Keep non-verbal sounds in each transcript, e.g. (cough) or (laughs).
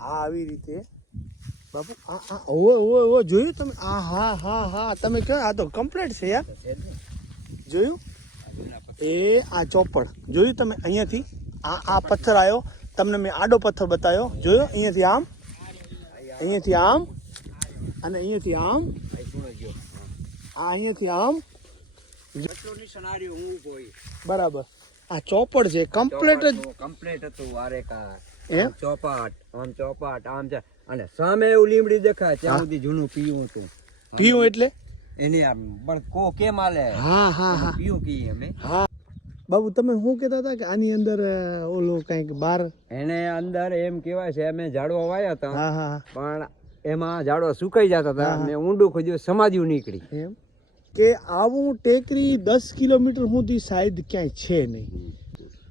આ આવી રીતે. બાપુ આ આ ઓવે ઓવે ઓવે જોયું તમે? આ હા હા હા તમે કહો આ તો કમ્પ્લીટ છે યાર. જોયું? એ આ ચોપડ. જોયું તમે અહીંયાથી? આ આ પથ્થર આવ્યો તમને મેં આડો પથ્થર બતાવ્યો જોયો? અહીંયાથી આમ? અહીંયાથી આમ? અને અહીંયાથી આમ? આ અહીંયાથી આમ? બરાબર. આ ચોપડ છે. કમ્પ્લીટ જ કમ્પ્લીટ હતું. એમ? ચોપાટ આમ ચોપાટ આમ છે અને સામે એવું લીમડી દેખાય ત્યાં સુધી જૂનું પીવું હતું. પીવું એટલે? એની આમ પણ કો કેમ આલે? હા હા હા. પીવું પીએ અમે. હા. બાબુ તમે શું કહેતા હતા કે આની અંદર ઓલો કંઈક બાર? એને અંદર એમ કહેવાય છે અમે ઝાડવા વાયા હતા. હા હા પણ એમાં ઝાડવા સુકાઈ જતા હતા હા, હા. ને ઊંડું ખોજ્યું સમાધિયું નીકળી. એમ? કે આવું ટેકરી દસ કિલોમીટર સુધી શાયદ ક્યાંય છે નહીં.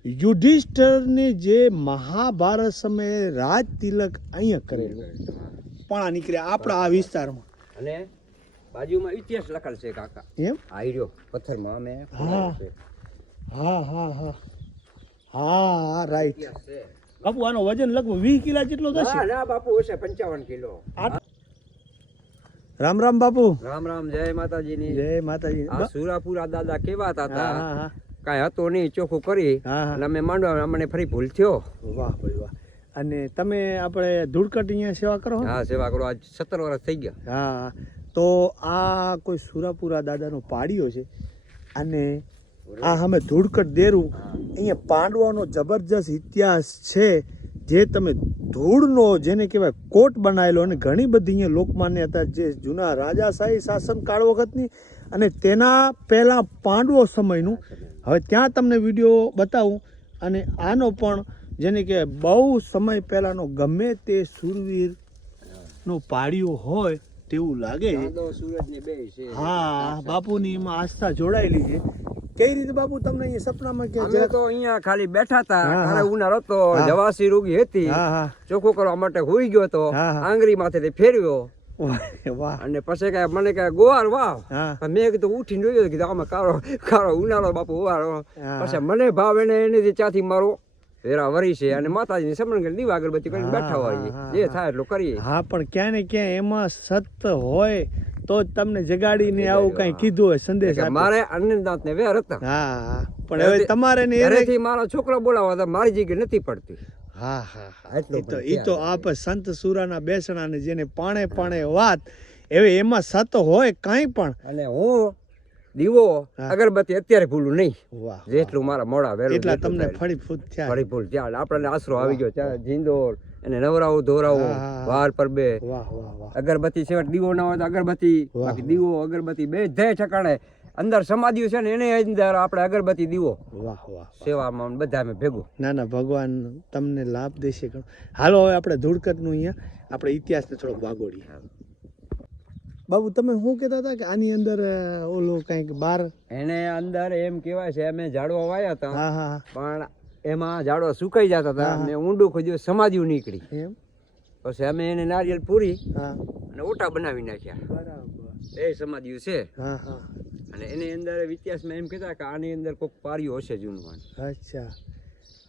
યુધિષ્ઠરને જે મહાભારત સમયે રાજ તિલક અહીંયા કરેલું. પણ આ નીકળ્યા આપણા આ વિસ્તારમાં. અને બાજુમાં ઇતિહાસ લખેલ છે કાકા. એમ? આયરો પથ્થરમાં અમે હા. હા હા હા. હા રાઈટ બાપુ આનો વજન લગભગ વીસ કિલા જેટલો થશે? ના બાપુ હશે પંચાવન કિલો. રામ રામ બાપુ. રામ રામ જય માતાજીની. જય માતાજી. આ સુરાપુરા દાદા કેવા હતા? કાંઈ હતો નહીં ચોખ્ખું કરી. અને અમે માંડવા અમને ફરી ભૂલ થયો. વાહ ભાઈ વાહ. અને તમે આપણે ધૂળકટ અહીંયા સેવા કરો? હા? સેવા કરો. આજ સત્તર વર્ષ થઈ ગયા. હા તો આ કોઈ સુરાપુરા દાદાનો પાડિયો છે અને આ અમે ધૂળકટ દેરું. અહીંયા પાંડવાનો જબરજસ્ત ઇતિહાસ છે જે તમે ધૂળનો જેને કહેવાય કોટ બનાવેલો અને ઘણી બધી અહીંયા લોકમાન્ય હતા જે જૂના રાજાશાહી શાસનકાળ વખતની અને તેના પહેલાં પાંડવો સમયનું. હવે ત્યાં તમને વીડિયો બતાવું. અને આનો પણ જેને કે બહુ સમય પહેલાંનો ગમે તે સુરવીરનો પાડિયો હોય તેવું લાગે. હા બાપુની એમાં આસ્થા જોડાયેલી છે. કઈ રીતે બાપુ તમને અહીંયા સપનામાં કે અમે તો અહીંયા ખાલી બેઠા હતા. હા. ઉનાળો હતો. જવાસી રોગી હતી. હા હા. ચોખ્ખું કરવા માટે હોઈ ગયો હતો. આંગળી માથે ફેરવ્યો વાહ, વાહ. અને પછી કે મને કે ગોવાર વાવ. મેં કીધું ઉઠીને જોયું કીધું આમાં કાળો કાળો ઉનાળો બાપુ ઉવાળો પછી મને ભાવ એને એની ચાથી મારો વેરા વરી છે અને માતાજીની સમરણ કરી દીવા અગરબત્તી કરીને બેઠા હોઈએ હા, જે થાય એટલું કરીએ. હા પણ ક્યાં ને ક્યાં એમાં સત હોય તો જ તમને જગાડીને આવું કઈ કીધું હોય સંદેશ મારે અનંતનાથ ને વેર હતા. હા પણ હવે તમારે ને એને ઘરેથી મારો છોકરો બોલાવવા મારી જગ્યાએ નથી પડતી. હા હા હા. એટલું ઈ તો આપ સંત સુરાના બેસણાને જેને પાણે પાણે વાત એવે એમાં સત હોય કાંઈ પણ. અને હું દીવો અગરબત્તી અત્યારે ભૂલું નહીં. જેટલું મારા મોડા વેલું એટલા તમને. ફળી ફૂટ થયા. ફળી ભૂલ થયા. આપણને આશરો આવી ગયો. ત્યાં જીંદોર એને નવરાવું ધોરાવું. વાર પર બે. વાહ વાહ વાહ. અગરબત્તી સિવાય દીવો ના હોય તો અગરબત્તી બાકી દીવો અગરબત્તી બે ધે ઠકાણે. અંદર સમાધિયું છે ને એને અંદર આપણે અગરબત્તી દીવો. વાહ વાહ. સેવામાં બધા અમે ભેગું. ના ના ભગવાન તમને લાભ દેશે ઘણો. હાલો હવે આપણે ધૂળકતનું અહીંયા આપણે ઇતિહાસને થોડોક વાગોડીએ. બાબુ તમે શું કહેતા હતા કે આની અંદર ઓલો કંઈક બાર? એને અંદર એમ કહેવાય છે અમે ઝાડવા વાયા હતા. હા હા પણ એમાં ઝાડવા સુકાઈ જતા હતા હા. ઊંડું ખોજ્યું સમાધિયું નીકળી. એમ? પછી અમે એને નારિયેલ પૂરી હા. અને ઓટા બનાવી નાખ્યા. બરાબર. એ સમાધિયું છે. હા હા. અને એની અંદર ઇતિહાસમાં એમ કહેતા કે આની અંદર કોઈક પાર્યું હશે જૂનું અચ્છા.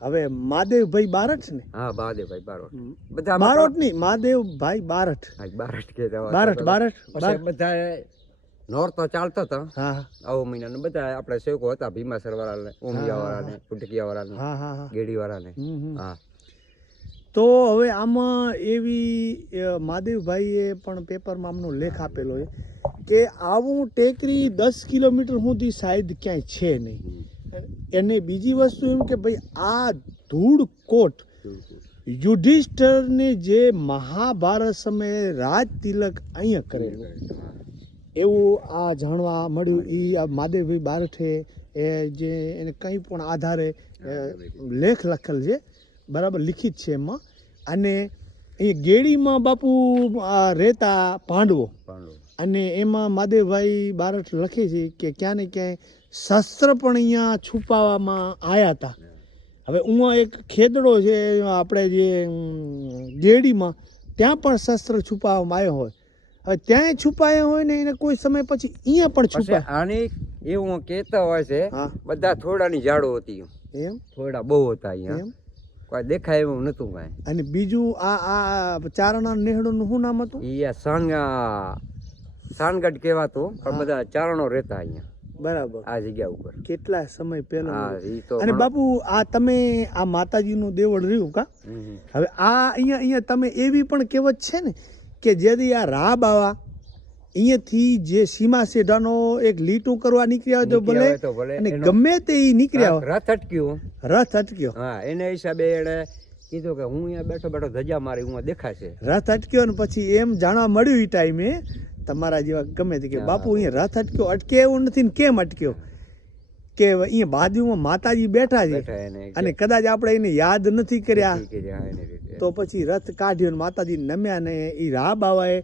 હવે મહાદેવભાઈ બારઠ ને? હા મહાદેવભાઈ બારોટ બધા બારઠ નહીં મહાદેવભાઈ બારઠ. બારટ કહેતા હોય. બારઠ બારઠ બધા નોરતો ચાલતા હતા. હા આવો મહિનાને બધા આપણે સેવકો હતા ભીમાસર વાળાને ઉમિયા વાળાને ફુટકિયા વાળાને હા હા હા. ગેડી વાળાને. હા. તો હવે આમાં એવી મહાદેવભાઈએ પણ પેપરમાં આમનો લેખ આપેલો છે. કે આવું ટેકરી દસ કિલોમીટર સુધી શાયદ ક્યાંય છે નહીં. અને બીજી વસ્તુ એમ કે ભાઈ આ ધૂળકોટ યુધિષ્ઠરને જે મહાભારત સમયે રાજ તિલક અહીંયા કરેલું. એવું આ જાણવા મળ્યું. એ આ મહાદેવભાઈ બારઠે એ જે એને કંઈ પણ આધારે લેખ લખેલ છે. બરાબર લિખિત છે એમાં. અને એ ગેડીમાં બાપુ રહેતા પાંડવો. પાંડુ. અને એમાં માદેવભાઈ બારઠ લખે છે કે ક્યાં ને ક્યાંય શસ્ત્ર પણ અહીંયા છુપાવવામાં આવ્યા હતા. હવે ઉમાં એક ખેદડો છે આપણે જે ગેડીમાં ત્યાં પણ શસ્ત્ર છુપાવવામાં આવ્યો હોય. હવે ત્યાં છુપાયા હોય ને એને કોઈ સમય પછી અહીંયા પણ છુપાય. છુપા આની એવું કહેતા હોય છે બધા થોડાની ઝાડો હતી. એમ? થોડા બહુ હતા અહીંયા. કોઈ દેખાય એવું નતું કાંઈ. અને બીજું આ આ ચારણા નેહડોનું શું નામ હતું? ઈ આ સાણ સાણગઢ કહેવાતું પણ બધા ચારણો રહેતા અહીંયા બરાબર. આ જગ્યા ઉપર. કેટલા સમય પહેલા હા ઈ તો અને બાપુ આ તમે આ માતાજીનું દેવળ રહ્યું કા? હમ, હમ. હવે આ અહીંયા અહીંયા તમે એવી પણ કહેવત છે ને કે જેથી આ રાબ આવા અહીંયાથી જે સીમા સેઢાનો એક લીટું કરવા નીકળ્યા હોય તો ભલે અને ગમે તે નીકળ્યા હોય. રથ અટક્યું. રથ અટક્યો. હા એને હિસાબે એણે કીધું કે હું અહીંયા બેઠો બેઠો ધજા મારી હું દેખાશે. રથ અટક્યો ને પછી એમ જાણવા મળ્યું એ ટાઈમે તમારા જેવા ગમે તે કે બાપુ અહીંયા રથ અટક્યો? અટકે એવું નથી ને કેમ અટક્યો? કે અહીંયા બાજુમાં માતાજી બેઠા છે. અને કદાચ આપણે એને યાદ નથી કર્યા. તો પછી રથ કાઢ્યો ને માતાજી નમ્યા ને એ રાહ બાવાએ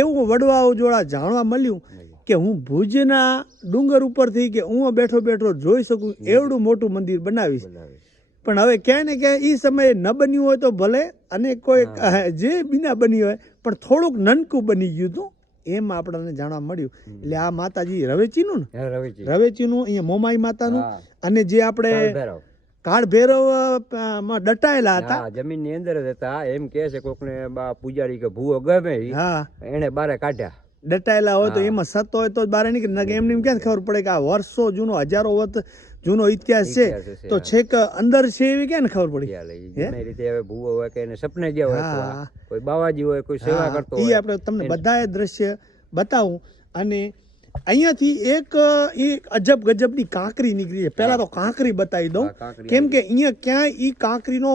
એવું વડવાઓ જોડા જાણવા મળ્યું કે હું ભુજના ડુંગર ઉપરથી કે હું બેઠો બેઠો જોઈ શકું એવડું મોટું મંદિર બનાવીશ. પણ હવે ક્યાંય ને ક્યાંય એ સમયે ન બન્યું હોય તો ભલે અને કોઈ જે બિના બની હોય પણ થોડુંક નનકું બની ગયું હતું. એમ આપણને જાણવા મળ્યું. એટલે આ માતાજી રવેચીનું ને? રવેચીનું અહીંયા મોમાઈ માતાનું? અને જે આપણે. કાળ ભૈરવ. માં દટાયેલા હતા. જમીનની અંદર જ હતા. એમ કે છે કોકને બા પૂજારી કે ભૂવો ગમે હા. એને બારે કાઢ્યા. દટાયેલા હોય તો એમાં સત હોય તો બારે નીકળે. એમને એમ ક્યાં ખબર પડે કે આ વર્ષો જૂનો હજારો વર્ષ જૂનો ઇતિહાસ છે. તો છેક અંદર છે એવી ક્યાં ખબર પડી? રીતે હવે ભૂવો હોય કે સપને ગયા હોય કોઈ બાવાજી હોય કોઈ સેવા કરતો હોય આપણે તમને બધા દ્રશ્ય બતાવું. અને અહીંયાથી એક એક અજબ ગજબની કાંકરી નીકળી છે. પહેલા તો કાંકરી બતાવી દઉં. કેમ કે અહીંયા ક્યાંય એ કાંકરીનો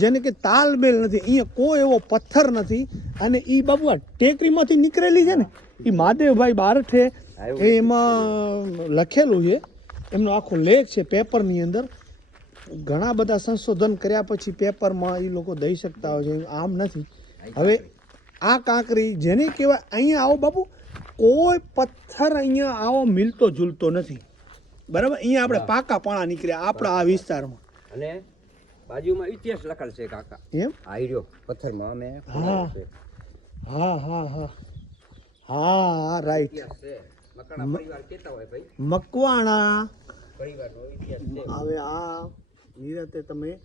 જેને કે તાલમેલ નથી અહીંયા કોઈ એવો પથ્થર નથી. અને એ બાબુ આ ટેકરીમાંથી નીકળેલી છે ને એ મહાદેવભાઈ બારઠે એમાં લખેલું છે. એમનો આખો લેખ છે પેપરની અંદર. ઘણા બધા સંશોધન કર્યા પછી પેપરમાં એ લોકો દઈ શકતા હોય છે આમ નથી. હવે આ કાંકરી જેને કહેવાય અહીંયા આવો બાપુ કોઈ પથ્થર અહીંયા આવો મિલતો જુલતો નથી. બરાબર? અહીંયા આપણે પાકા પાણા નીકળ્યા આપણા આ વિસ્તારમાં. અને બાજુમાં ઇતિહાસ લખેલ છે કાકા. એમ? આ પથ્થરમાં અમે હા. હા હા હા. હા હા રાઈટ ઇતિહાસ છે મકડા પરિવાર કેતા હોય ભાઈ. મકવાણા. પરિવારનો ઇતિહાસ છે. હવે આ નિરાતે તમે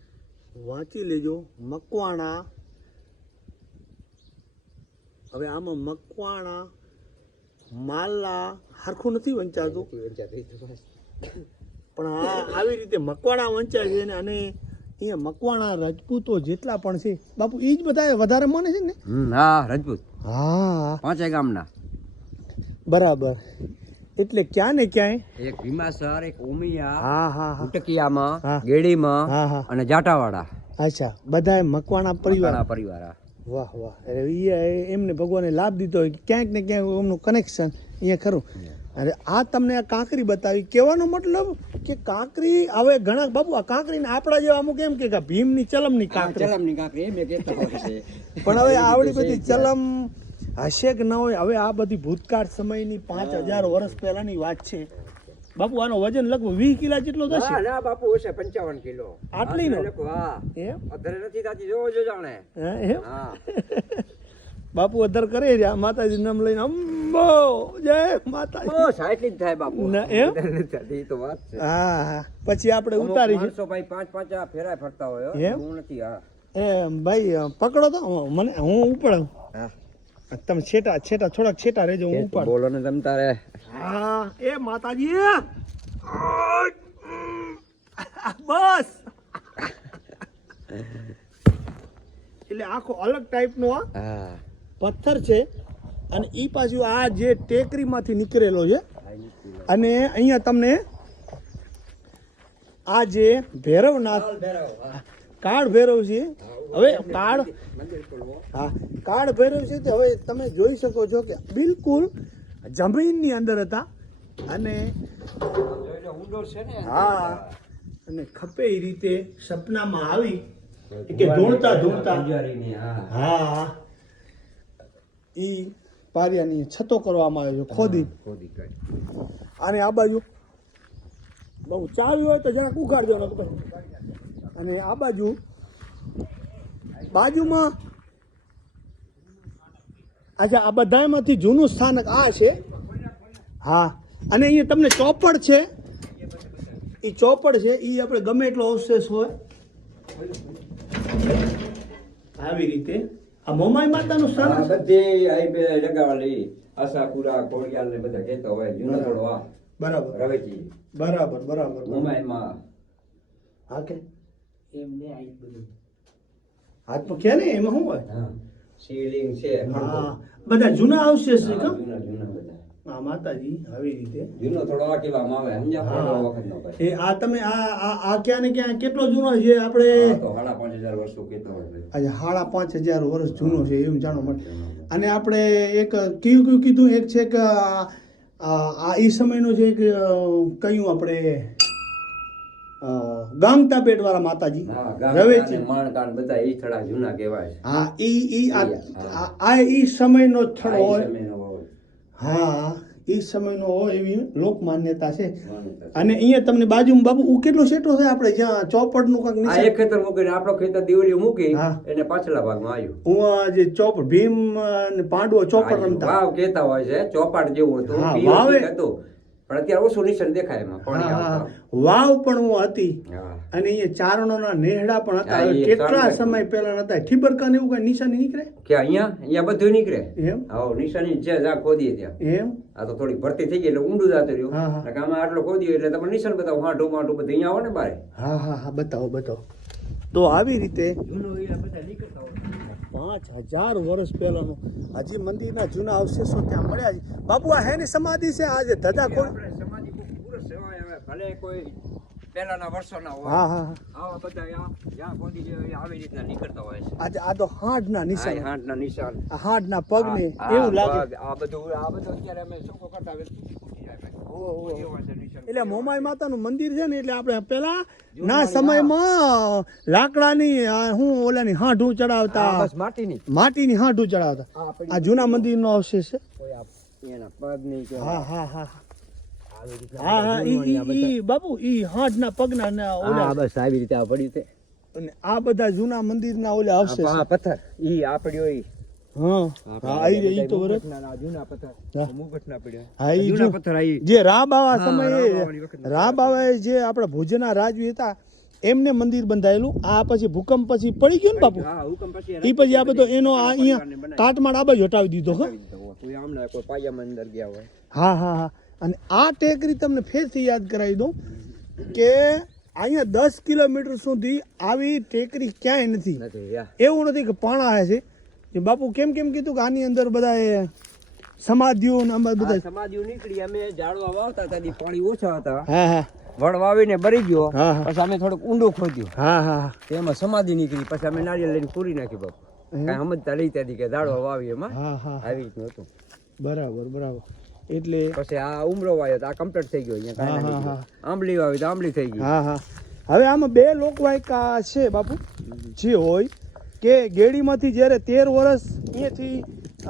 વાંચી લેજો. મકવાણા. હવે આમાં મકવાણા માલા હરખું નથી વંચાતું. પણ આ આવી રીતે મકવાણા વંચાય છે ને અને અહીંયા મકવાણા રાજપૂતો જેટલા પણ છે બાપુ એ જ બધા વધારે મને છે ને? હા રાજપૂત. હા. પાંચે ગામના. બરાબર. એટલે ક્યાં ને ક્યાંય? એક ભીમાસર એક ઉમિયા હા હા હા. ઉટકિયામાં. ગેડીમાં હા હા. અને જાટાવાડા. અચ્છા બધા મકવાણા પરિવાર. પરિવાર. વાહ વાહ. ઈ એમને ભગવાને લાભ દીધો હોય કે ક્યાંક ને ક્યાંક એમનું કનેક્શન અહીંયા ખરું. અરે આ તમને આ કાંકરી બતાવી. કહેવાનો મતલબ કે કાંકરી હવે ઘણા બાબુ આ કાંકરીને આપણા જેવા અમુક એમ કે ભીમની ચલમની કાંકરી. ચલમની કાંકરી એમ કહેતા પણ હવે (laughs) આવડી બધી ચલમ હશે કે ન હોય હવે આ બધી ભૂતકાળ સમયની પાંચ હજાર વર્ષ પહેલાની વાત છે. બાપુ આનો વજન લગભગ વીસ કિલા જેટલો થશે. ના બાપુ હશે પંચાવન કિલો. આટલી નો? અધરે નથી થતી જોવો જો જાણે. હે, હા. (laughs) બાપુ અધર કરે છે આ માતાજી નામ લઈને અંબો જય માતાજી. આટલી જ થાય બાપુ. ના, એમ? નથી તો વાત છે. હા હા. પછી આપણે ઉતારી માણસો ભાઈ પાંચ પાંચ ફેરાય ફરતા હોય હો. હું નથી હા. એ ભાઈ પકડો તો મને હું ઉપાડું. હા. તમે છેટા છેટા થોડાક છેટા રહેજો હું ઉપર બોલો ને તમ તારે. હા એ માતાજી બસ. એટલે આખો અલગ ટાઈપનો આ હા. પથ્થર છે અને ઈ પાછું આ જે ટેકરીમાંથી નીકળેલો છે અને અહીંયા તમને આ જે ભૈરવનાથ કાળ ભૈરવ છે હવે કાળ હા કાળ ભૈરવ છે તે હવે તમે જોઈ શકો છો કે બિલકુલ જમીનની અંદર હતા અને હા અને ખપે એ રીતે સપનામાં આવી કે ધૂણતા ધૂણતા હા ઈ પારિયાની છતો કરવામાં આવ્યો ખોદી. અને આ બાજુ બહુ ચાવી હોય તો જરાક ઉઘાડજો અને આ બાજુ બાજુમાં અચ્છા આ બધામાંથી જૂનું સ્થાનક આ છે. હા અને અહીંયા તમને ચોપડ છે. એ ચોપડ છે એ આપણે ગમે એટલો અવશેષ હોય. આવી રીતે. આ મોમાઈ માતાનું આ સ્થાન? બધી આઈ બે લગાવેલી આશાપુરા ખોડિયાલ ને બધા કહેતા હોય જૂનો થોડો આ બરાબર. રવેજી બરાબર બરાબર મોમાઈમાં. હા કે? હાથમાં કે ને એમાં શું હોય? શિવલિંગ છે હા. બધા જૂના આવશે છે હા, જૂના જૂના બધા. હા માતાજી આવી રીતે. જૂનો થોડો આ આવે સમજ્યા? થોડો વખત ભાઈ એ આ તમે આ આ આ ક્યાં ને ક્યાં કેટલો જૂનો છે આપણે તો સાડા પાંચ હજાર વર્ષો કહેતા હોય પાંચ હજાર વર્ષ જૂનો છે એવું જાણવા મળે. અને આપણે એક કયું કયું કીધું? એક છે કે આ આ- એ સમયનો જે કે કયું આપણે ગાંગતા પેટ વાળા માતાજી રવેચી માણકાન બધા ઈ થડા જૂના કહેવાય હા ઈ ઈ આ ઈ સમયનો થડો હોય. હા ઈ સમયનો હોય એવી લોક માન્યતા છે. અને અહીંયા તમને બાજુમાં બાબુ હું કેટલો સેટો છે આપણે? જ્યાં ચોપડનું નું આ નિશાન એક ખેતર મૂકીને આપણો ખેતર દિવલી મૂકી. એને પાછલા ભાગમાં આવ્યું. હું આ જે ચોપ ભીમ અને પાંડવો ચોપડ. રમતા. વાવ કહેતા હોય છે ચોપાટ જેવું હતું વાવે- હતું. પણ અત્યારે ઓછું નિશાન દેખાય એમાં. પાણી હા, હા. વાવ પણ હું હતી. અને અહીંયા ચારણોના નેહડા પણ હતા. હા, કેટલા સમય પહેલા હતા ઠીબરકાને એવું કઈ નિશાની નીકળે? કે અહીંયા? અહીંયા બધું નીકળે? એમ? આવો નિશાની જે જા ખોદીએ ત્યાં. એમ? આ તો થોડી ભરતી થઈ ગઈ એટલે ઊંડું જાતું રહ્યું. હા, હા. આમાં આટલો ખોદ્યો એટલે તમે નિશાન બતાવો. હાંઠું માટું બધું અહીંયા આવો ને બારે? હા હા હા બતાવો બતાવો. તો આવી રીતે જૂનું એ બધા નીકળતા હોય. પાંચ હજાર વર્ષ પહેલાનું. હજી મંદિરના જૂના અવશેષો ત્યાં મળ્યા છે. બાપુ આ હેની સમાધિ છે? આજે ધજા ખોડ આપણે સમાધિ પૂરો સેવાય અમે હવે ભલે કોઈ પહેલાના વર્ષોના હોય. હા હા આવા બધા જ્યાં છે આવી રીતના નીકળતા હોય છે. આજે આ તો હાડના નિશાન. હાંઠના નિશાન. હાડના પગને એવું લાગે. આ બધું આ બધું અત્યારે અમે ચોખ્ખો કરતા એટલે મોમાઈ માતાનું મંદિર છે ને એટલે આપણે પેલા ના સમયમાં લાકડાની હું ઓલાની હાંઢું ચડાવતા. માટી માટીની માટીની હાંઢું ચડાવતા. આ જૂના મંદિરનો અવશેષ છે. હા હા હા. હા હા ઈ ઈ બાપુ ઈ હાંઢના પગના ઓલા. બસ આવી રીતે આ પડ્યું છે. અને આ બધા જૂના મંદિરના ઓલા અવશેષ. પથ્થર. ઈ આ ઈ જો હા, સમયે વખતના. જે આપણા ભુજના રાજવી હતા એમને મંદિર બંધાયેલું. આ પછી ભૂકંપ પછી પડી ગયું ને બાપુ? એ પછી આ બધો એનો આ અહીંયા. કાટમાળ આ બાજુ હટાવી દીધો હો. હા હા હા. અને આ ટેકરી તમને ફેરથી યાદ કરાવી દઉં કે અહીંયા દસ કિલોમીટર સુધી આવી ટેકરી ક્યાંય નથી. નથી એવું નથી કે પાણા છે જે બાપુ કેમ કેમ કીધું કે આની અંદર બધા એ સમાધિઓ ને આમાં બધા સમાધિઓ નીકળી અમે ઝાડવા વાવતા હતા પાણી ઓછા હતા. હા હા. વડ વાવીને ભરી ગયો. પછી અમે થોડુંક ઊંડું ખોદ્યું. હા હા તેમાં સમાધિ નીકળી પછી અમે નાળિયેર લઈને પૂરી નાખી બાપુ. એમ? કાંઈ સમજતા લઈ ત્યાંથી કે ઝાડવા વાવી એમાં. આવી રીતનું હતું. બરાબર બરાબર. એટલે પછી આ ઉમરો વાવ્યો તો આ કમ્પ્લીટ થઈ ગયો અહીંયા કાંઈ. આંબલી વાવી તો આંબલી થઈ ગઈ. હા હા. હવે આમાં બે લોકવાયકા છે બાપુ. જે હોય કે ગેડીમાંથી જ્યારે તેર વર્ષ અહીંયાથી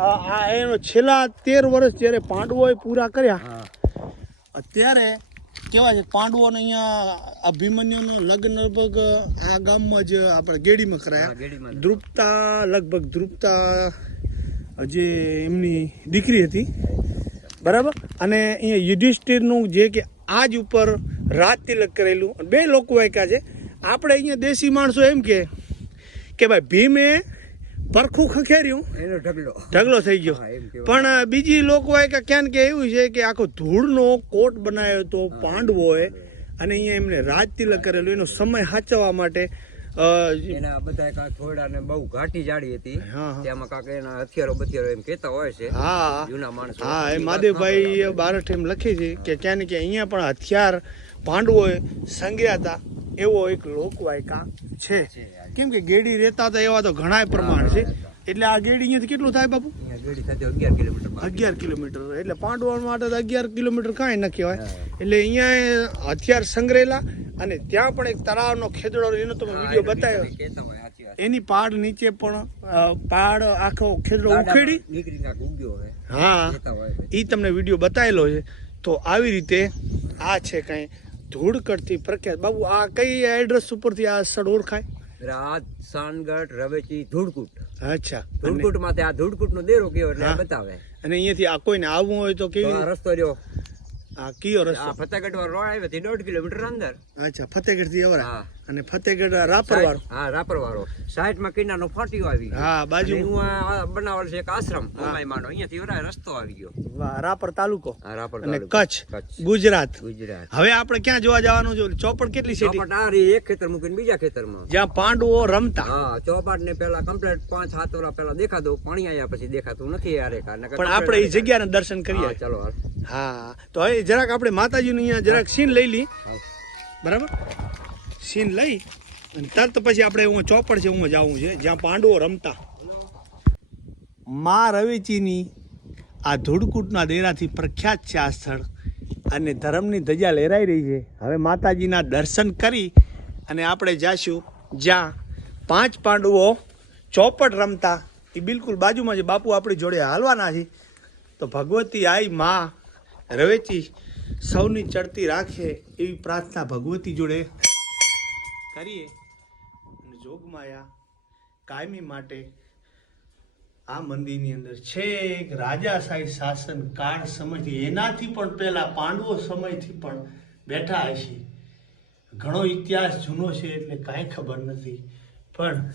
આ એનો છેલ્લા તેર વર્ષ જ્યારે પાંડવોએ પૂરા કર્યા અત્યારે કેવા છે પાંડવોને અહીંયા અભિમન્યુનું લગ્ન લગભગ આ ગામમાં જ આપણે ગેડીમાં કરાયા. ગેડીમાં. ધ્રુપતા લગભગ ધ્રુપતા જે એમની દીકરી હતી બરાબર? અને અહીંયા યુધિષ્ઠિરનું જે કે આજ ઉપર રાજ તિલક કરેલું બે લોકો એકા છે. આપણે અહીંયા દેશી માણસો એમ કે કે ભાઈ ભીમે પરખું ખખેર્યું. એનો ઢગલો. ઢગલો થઈ ગયો. પણ બીજી લોકો કે ક્યાં ને એવું છે કે આખો ધૂળનો કોટ બનાવ્યો હતો પાંડવોએ અને અહીંયા એમને રાજ તિલક કરેલું એનો સમય સાચવવા માટે એના બધા થોડા ને બહુ ઘાટી જાડી હતી. તેમાં કાંક એના હથિયારો બથિયારો એમ કહેતા હોય છે. હા. જૂના માણસો. હા એ વાત બારઠ એમ લખી છે કે ક્યાં ને કે અહીંયા પણ હથિયાર પાંડવોએ સંગ્યા હતા એવો એક લોકવાયકા છે. કેમ કે ગેડી રહેતા હતા એવા તો ઘણા પ્રમાણ છે. એટલે આ ગેડી અહીંયાથી કેટલું થાય બાપુ? અગિયાર કિલોમીટર એટલે પાંડવો માટે તો અગિયાર કિલોમીટર કાંઈ ન કહેવાય. એટલે અહીંયા હથિયાર સંગ્રહેલા અને ત્યાં પણ એક તળાવનો ખેદડો એનો તમે વીડિયો બતાવ્યો. એની પાડ નીચે પણ પાડ આખો ખેદડો ઉખેડી. હા. એ તમને વીડિયો બતાવેલો છે. તો આવી રીતે આ છે કંઈ. ધૂળકટથી પ્રખ્યાત. બાબુ આ કઈ એડ્રેસ ઉપરથી આ સ્થળ ઓળખાય? રાજ સાનગઢ રવેચી ધૂળકુટ. અચ્છા. ધૂળકૂટમાંથી આ ધૂળકુટ નો દેરો કયો એટલે બતાવે. અને અહીંયાથી આ કોઈને આવવું હોય તો કેવી રસ્તો રહ્યો. આ કયો રસ્તો? ફતેગઢ વાળો રોડ આવ્યો થી દોઢ કિલોમીટર અંદર. અચ્છા ફતેગઢથી અવરા હા. અને ફતેગઢ રાપર વાળો હા રાપર વાળો સાઈડમાં કિનારો ફાટ્યો આવી હા બાજુ. હું બનાવેલ છે એક આશ્રમ માનો. અહીંયાથી વરાય રસ્તો આવી ગયો. વાહ, રાપર તાલુકો. હા રાપર અને કચ્છ ગુજરાત. ગુજરાત. હવે આપણે ક્યાં જોવા જવાનું છે? ચોપડ કેટલી છે ચોપડ આ રહી એક ખેતર મૂકીને બીજા ખેતરમાં. જ્યાં પાંડવો રમતા. હા ચોપાટ ને પેલા કમ્પ્લીટ પાંચ સાત વર્ષ પેલા દેખાતું. પાણી આયા પછી દેખાતું નથી રેખા. પણ આપણે એ જગ્યાને જગ્યાના દર્શન કરીએ. ચાલો હા તો હવે જરાક આપણે માતાજીનું અહીંયા જરાક સીન લઈ લઈ બરાબર? સીન લઈ અને તરત પછી આપણે હું ચોપડ છે, હું જવું છે, જ્યાં પાંડવો રમતા. મા રવેચીની આ ધૂળકૂટના દેરાથી પ્રખ્યાત છે આ સ્થળ અને ધર્મની ધજા લહેરાઈ રહી છે. હવે માતાજીના દર્શન કરી અને આપણે જાશું જ્યાં પાંચ પાંડવો ચોપટ રમતા. એ બિલકુલ બાજુમાં છે. બાપુ આપણી જોડે હાલવાના છે. તો ભગવતી આઈ મા રવેચી સૌની ચડતી રાખે એવી પ્રાર્થના ભગવતી જોડે કરીએ. અને જોગમાયા કાયમી માટે આ મંદિરની અંદર છેક રાજાશાહી શાસન કાળ સમયથી, એનાથી પણ પહેલાં પાંડવો સમયથી પણ બેઠા હશે. ઘણો ઇતિહાસ જૂનો છે એટલે કાંઈ ખબર નથી. પણ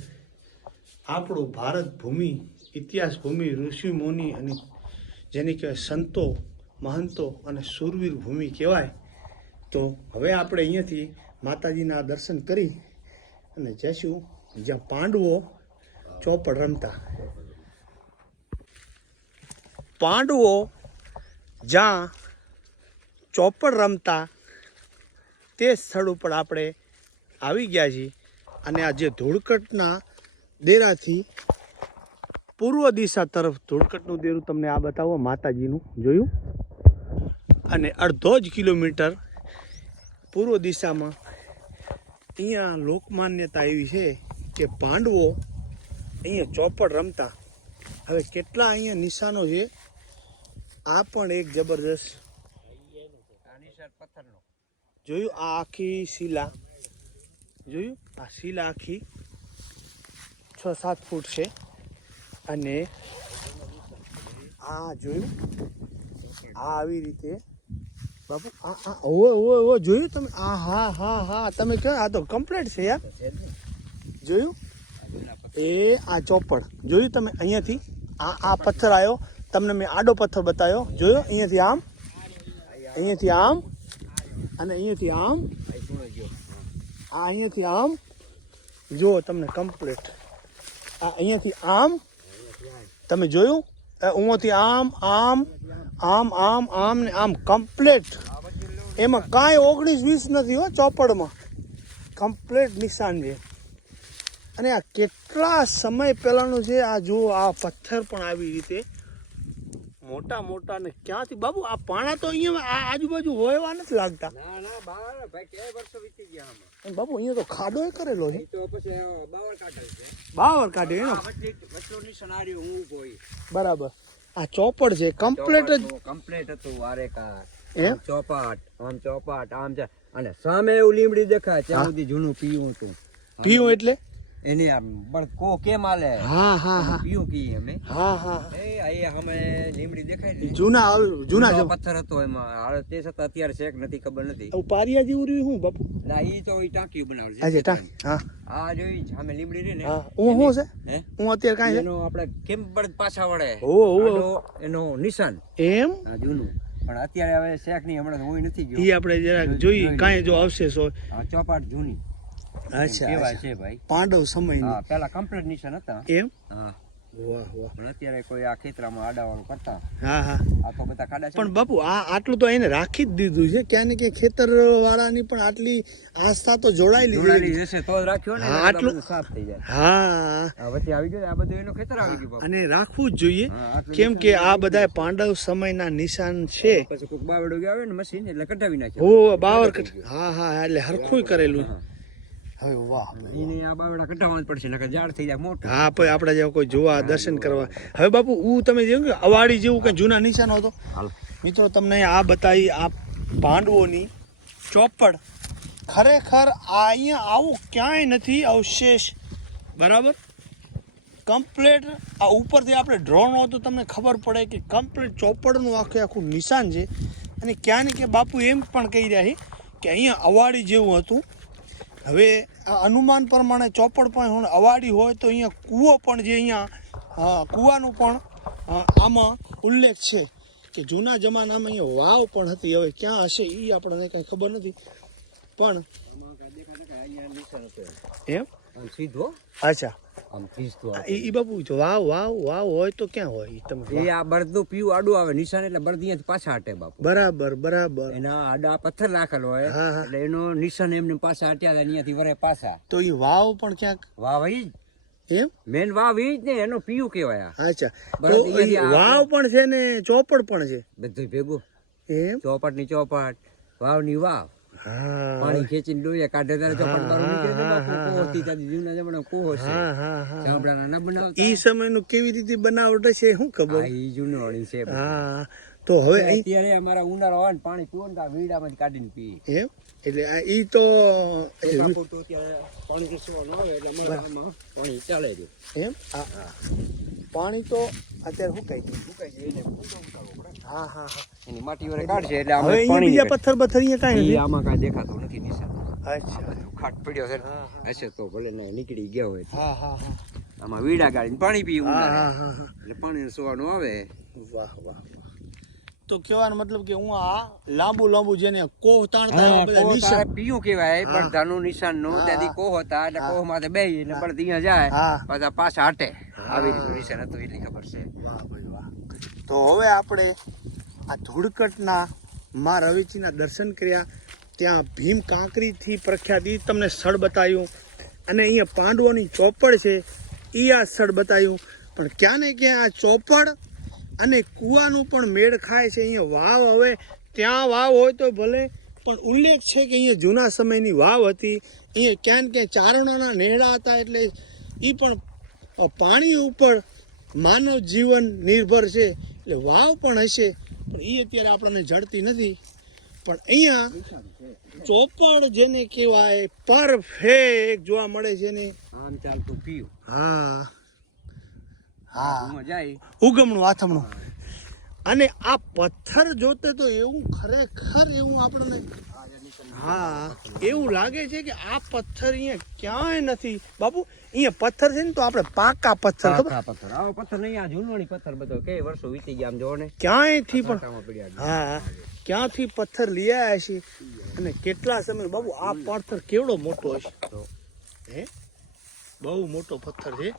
આપણું ભારત ભૂમિ, ઇતિહાસ ભૂમિ, ઋષિ મુનિ અને જેની કહેવાય સંતો, મહંતો અને સુરવીર ભૂમિ કહેવાય, તો હવે આપણે અહીંયાથી માતાજીના દર્શન કરી અને જઈશું જ્યાં પાંડવો ચોપડ રમતા. પાંડવો જ્યાં ચોપડ રમતા, તે સ્થળ ઉપર આપણે આવી ગયા છીએ અને આ જે ધૂળકટના દેરાથી પૂર્વ દિશા તરફ ધૂળકટનું દેરું તમને આ બતાવો, માતાજીનું જોયું? અને અડધો જ કિલોમીટર પૂર્વ દિશામાં અહીંયા લોકમાન્યતા એવી છે કે પાંડવો અહીંયા ચોપડ રમતા. હવે કેટલા અહીંયા નિશાનો છે? આ પણ એક જબરદસ્ત. જોયું આ આખી શિલા? જોયું? આ શિલા આખી છ સાત ફૂટ છે. અને આ જોયું? આ આવી રીતે બાપુ, આ આ, ઓવે ઓવે ઓવે, જોયું તમે? આ, હા હા હા, તમે કહો, આ તો કમ્પ્લીટ છે, યાર. જોયું? એ, આ ચોપડ. જોયું તમે અહીંયાથી? આ આ પથ્થર આવ્યો તમને મેં આડો પથ્થર બતાવ્યો. જોયો? અહીંયાથી આમ? અહીંયાથી આમ? અને અહીંયાથી આમ? આ અહીંયાથી આમ? જુઓ, તમને કમ્પ્લીટ આ અહીંયાથી આમ? તમે જોયું? આ ઉંઓથી આમ આમ આમ આમ આમ ને આમ કમ્પ્લેટ એમાં કાંઈ ઓગણીસ, વીસ નથી હો, ચોપડમાં. કમ્પ્લેટ નિશાન છે. અને આ કેટલા સમય પહેલાંનું છે? આ જુઓ, આ પથ્થર પણ આવી રીતે મોટા મોટા ને ક્યાંથી? બાબુ આ પાણા તો અહીંયા આ આજુબાજુ હોય એવા નથી લાગતા. ના ના બાર ભાઈ કે વર્ષો વીતી ગયા આમાં. બાબુ અહીંયા તો ખાડો કરેલો છે. તો પછી બાવર બાવળ કાઢેલ છે. બાવર કાઢે એનો? આ વચ્ચે વચ્ચો નિશાન આ હું ઊભો અહીં. બરાબર. આ ચોપડ છે કમ્પ્લીટ જ કમ્પ્લીટ હતું આરેકાર. એમ? ચોપાટ આમ ચોપાટ આમ છે અને સામે એવું લીમડી દેખાય ત્યાં. સુધી જૂનું પીવું હતું પીવું એટલે? એની આમ બળ કો કેમ આલે? હા હા હા. પીવું કી અમે હા હા. એ અહીં અમે લીમડી દેખાય ને જૂના જૂના જો પથ્થર હતો એમાં. હાલ તે છતાં અત્યારે શેક નથી ખબર નથી. ઓ પારિયા જેવું રહ્યું હું બાપુ? ના ઈ તો ઈ ટાંકી બનાવેલ આજે છે ટા હા. આ જોઈ અમે લીમડી રહી ને હા. હું છે? હું? અત્યારે કાંઈ એનો આપણે કેમ બળદ પાછા વળે? ઓ ઓ એનો નિશાન. એમ? આ જૂનું. પણ અત્યારે હવે શેખ નહીં હમણાં હું નથી ઈ ગયો આપણે જરા જોઈ કાંઈ જો અવશેષ હોય. ચોપાટ જૂની. અચ્છા કહેવાય છે ભાઈ. પાંડવ સમય હા પેલા કમ્પ્લીટ નિશાન હતા એમ? હા. વાહ વાહ. પણ અત્યારે કોઈ આ ખેતરામાં આડાવાળું કરતા. હા હા. આ તો બધા ખાડા છે પણ બાપુ આ આટલું તો એને રાખી જ દીધું છે. ક્યાં ને ક્યાં ખેતર વાળાની પણ આટલી આસ્થા તો જોડાયેલી જોડાયેલી છે તો રાખ્યો ને હા, નકર તો આટલું- સાફ થઈ જાય. હા. આ વચ્ચે આવી ગયું આ બધું એનું ખેતર આવી ગયું અને રાખવું જ જોઈએ. કેમ કે આ બધા પાંડવ સમયના નિશાન છે. પછી કોઈક બાવડું આવે ને મશીન એટલે કઢાવી નાખે ઓ બાવર હા હા એટલે હરખું કરેલું. હવે વાહ. એને આ બાવડા કઢાવવા જ પડશે નકર ઝાડ થઈ જાય મોટું. હા આપણે જેવા કોઈ જોવા દર્શન કરવા હવે બાપુ હું તમે જેવું કે અવાડી જેવું કંઈ જૂના નિશાનો હતો? મિત્રો તમને આ બતાવી આ પાંડવોની ચોપડ. ખરેખર આ અહીંયા આવું ક્યાંય નથી અવશેષ બરાબર? કમ્પ્લેટ આ ઉપરથી આપણે ડ્રોન હોય તો તમને ખબર પડે કે કમ્પ્લેટ ચોપડનું આખે આખું નિશાન છે. અને ક્યાં ને કે બાપુ એમ પણ કહી રહ્યા છે કે અહીંયા અવાડી જેવું હતું. હવે આ અનુમાન પ્રમાણે ચોપડ પણ હું અવાડી હોય તો અહીંયા કૂવો પણ જે અહીંયા કૂવાનું પણ આમાં ઉલ્લેખ છે કે જૂના જમાનામાં અહીંયા વાવ પણ હતી. હવે ક્યાં હશે એ આપણને કાંઈ ખબર નથી. પણ. એમ? સીધો? અચ્છા. આમ ખીચતું એ બાપુ જો વાવ વાવ વાવ હોય તો ક્યાં હોય? તમે એ આ બળદનું પીવું આડું આવે નિશાન એટલે બળદ અહીંયાથી પાછા હટે બાપુ. બરાબર બરાબર. એના આડા પથ્થર રાખેલો હોય. એટલે એનું નિશાન એમને પાછા હટ્યા અહીંયાથી વરે પાછા. તો એ વાવ પણ ક્યાંક? વાવ જ. એમ? મેન વાવ ઈ જ ને એનો પીયું કહેવાય. અચ્છા. વાવ પણ છે ને ચોપડ પણ છે? બધું ભેગું. એમ? ચોપટની ચોપટ વાવની વાવ. હા પાણી ખેંચીને ડોયા કાઢે ત્યારે ચોપટ હા, નીકળે ને હા, બાપુ હા, કોહથી ત્યાંથી જૂના કોહો છે. ચામડાના ન બનાવતા. ઈ સમયનું કેવી રીતે બનાવટ છે શું ખબર? આ ઈ જૂનવાણી છે હા તો હવે અત્યારે અમારા ઉનાળો આવે ને પાણી પીવો ને આ વીડામાંથી કાઢીને પીએ. એમ? એટલે આ ઈ તો પાણી રીસવાનું આવે એટલે અમારા પાણી ચાલે છે. એમ? પાણી તો અત્યારે સુકાઈ કહી દઉં જાય કહી દઉં એને. હા હા હા. એની માટી વડે કાઢશે એટલે આમાં પાણી બીજા પથ્થર પથ્થર અહીંયા કાંઈ નથી. આમાં કાંઈ દેખાતું નથી નિશાન અચ્છા. ખાટ પડ્યો છે. હશે તો ભલે ને નીકળી ગયા હોય હા હા હા. આમાં વીડા ગાડીને પાણી પીવું હા એટલે પાણી સુવાનું આવે. વાહ વાહ વાહ. તો કહેવાનો મતલબ કે હું આ લાંબુ લાંબુ જેને કોહ તાણતા નિશાન. પીયું કેવાય પણ ધાનું નિશાનનું ત્યાંથી કોહ હતા એટલે કોહ માથે બેહી એટલે પણ અહીંયા જાય હા. પાછા પાછા હટે. આવી રીતનું નિશાન હતું એટલી ખબર છે. વાહ ભાઈ વાહ. તો હવે આપણે આ ધૂળકટના મા રવેચીના દર્શન કર્યા. ત્યાં ભીમ કાંકરીથી પ્રખ્યાત એ તમને સ્થળ બતાવ્યું અને અહીંયા પાંડવોની ચોપડ છે એ આ સ્થળ બતાવ્યું પણ ક્યાં ને ક્યાં આ ચોપડ અને કૂવાનું પણ મેળ ખાય છે, અહીંયા વાવ હવે. ત્યાં વાવ હોય તો ભલે, પણ ઉલ્લેખ છે કે અહીંયા જૂના સમયની વાવ હતી. અહીંયા ક્યાં ક્યાંય ક્યાં ચારણોના નેહડા હતા એટલે એ પણ પાણી ઉપર માનવ જીવન નિર્ભર છે. એટલે વાવ પણ હશે પણ એ અત્યારે આપણને જડતી નથી. પણ અહીંયા ચોપડ જેને કહેવાય પરફેક્ટ જોવા મળે છે ને આમ ચાલતું પીયું. હા. હા. મજા ઉગમણું આથમણું. અને આ પથ્થર જોતે તો એવું ખરેખર એવું આપણને હા એવું લાગે છે કે આ પથ્થર અહીંયા ક્યાંય નથી. બાપુ અહીંયા પથ્થર છે ને તો આપણે પાકા પથ્થર ખબર? પાકા પથ્થર. આવો પથ્થર નહીં આ જૂનવાણી પથ્થર બધો. કે વર્ષો વીતી ગયા આમ જોવો ને. ક્યાંયથી પણ. હા ક્યાંથી પથ્થર લઈ આવ્યા છે? અને કેટલા સમય બાબુ આ પથ્થર કેવડો મોટો હશે? હે? બહુ મોટો પથ્થર છે.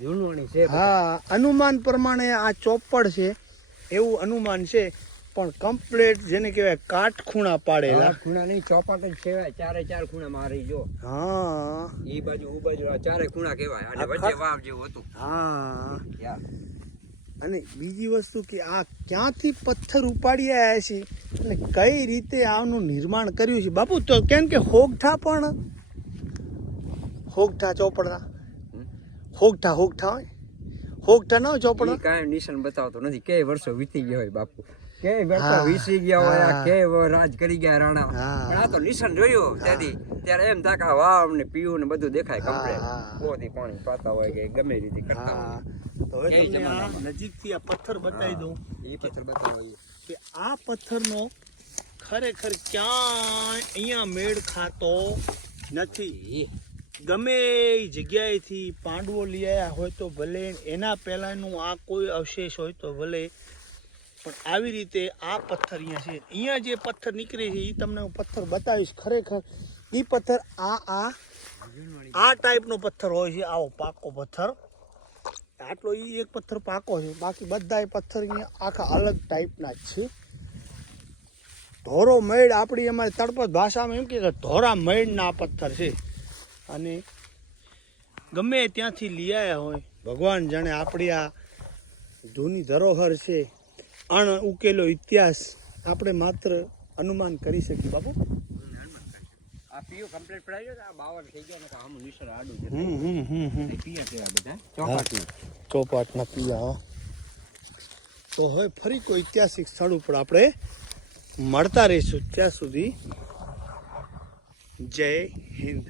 જૂનવાણી છે. હા અનુમાન પ્રમાણે આ ચોપડ છે. એવું અનુમાન છે. પણ કમ્પ્લીટ જેને કહેવાય કાટખૂણા પાડેલા. ખૂણા નહીં ચોપાટ જ કહેવાય. ચારે ચાર ખૂણા મારી જો. હા. ઈ બાજુ ઉ બાજુ ચારે ખૂણા કહેવાય. અને વચ્ચે વાવ જેવું હતું. હા. અને બીજી વસ્તુ કે આ ક્યાંથી પથ્થર ઉપાડી આવ્યા છે અને કઈ રીતે આનું નિર્માણ કર્યું છે? બાપુ તો કેમ કે હોગઠા પણ હોગઠા ચોપડા. હોગઠા હોગઠા હોય. હોગઠા ના હોય ચોપડા કાંઈ નિશાન બતાવતો નથી. કે વર્ષો વીતી ગયા હોય બાપુ. કે વીસી ગયા હોય કે રાજ કરી ગયા રાણા. પણ આ તો નિશાન જોયું ત્યાંથી ત્યારે એમ થાય કે આ પીવું ને બધું દેખાય કમ્પ્લેટ હા. પાણી પાતા હોય કે ગમે રીતે કરતા હોય. આ જમાનામાં? નજીકથી આ પથ્થર બતાવી દઉં. એ પથ્થર બતાવો કે આ પથ્થરનો ખરેખર ક્યાંય અહીંયા મેળ ખાતો નથી. ગમે એ જગ્યાએથી પાંડવો લઈ આવ્યા હોય તો ભલે એના પહેલાંનું આ કોઈ અવશેષ હોય તો ભલે પણ આવી રીતે આ પથ્થર અહીંયા છે. અહીંયા જે પથ્થર નીકળે છે એ તમને હું પથ્થર બતાવીશ ખરેખર. એ પથ્થર આ આ આ ટાઈપનો પથ્થર હોય છે, આવો પાકો પથ્થર. આટલો એ એક પથ્થર પાકો છે. બાકી બધા પથ્થર અહીંયા આખા અલગ ટાઈપના જ છે. ધોરો મેળ આપણી અમારી તળપત ભાષામાં એમ કે ધોરા મેળના પથ્થર છે. અને ગમે ત્યાંથી લઈ આવ્યા હોય, ભગવાન જાણે આપણી આ જૂની ધરોહર છે અણ ઉકેલો ઇતિહાસ આપણે માત્ર અનુમાન કરી શકીએ. બાપુ? આ પીઓ કમ્પ્લીટ પડાઈ ગયો આ બાવન થઈ ગયો ને આમ નિશાન આડું છે. હમ હમ હમ હમ. પીયા કેવા બધા. ચોપાટી. ચોપાટના પીલા તો હવે ફરી કોઈ ઐતિહાસિક સ્થળ ઉપર આપણે મળતા રહીશું. ત્યાં સુધી જય હિન્દ.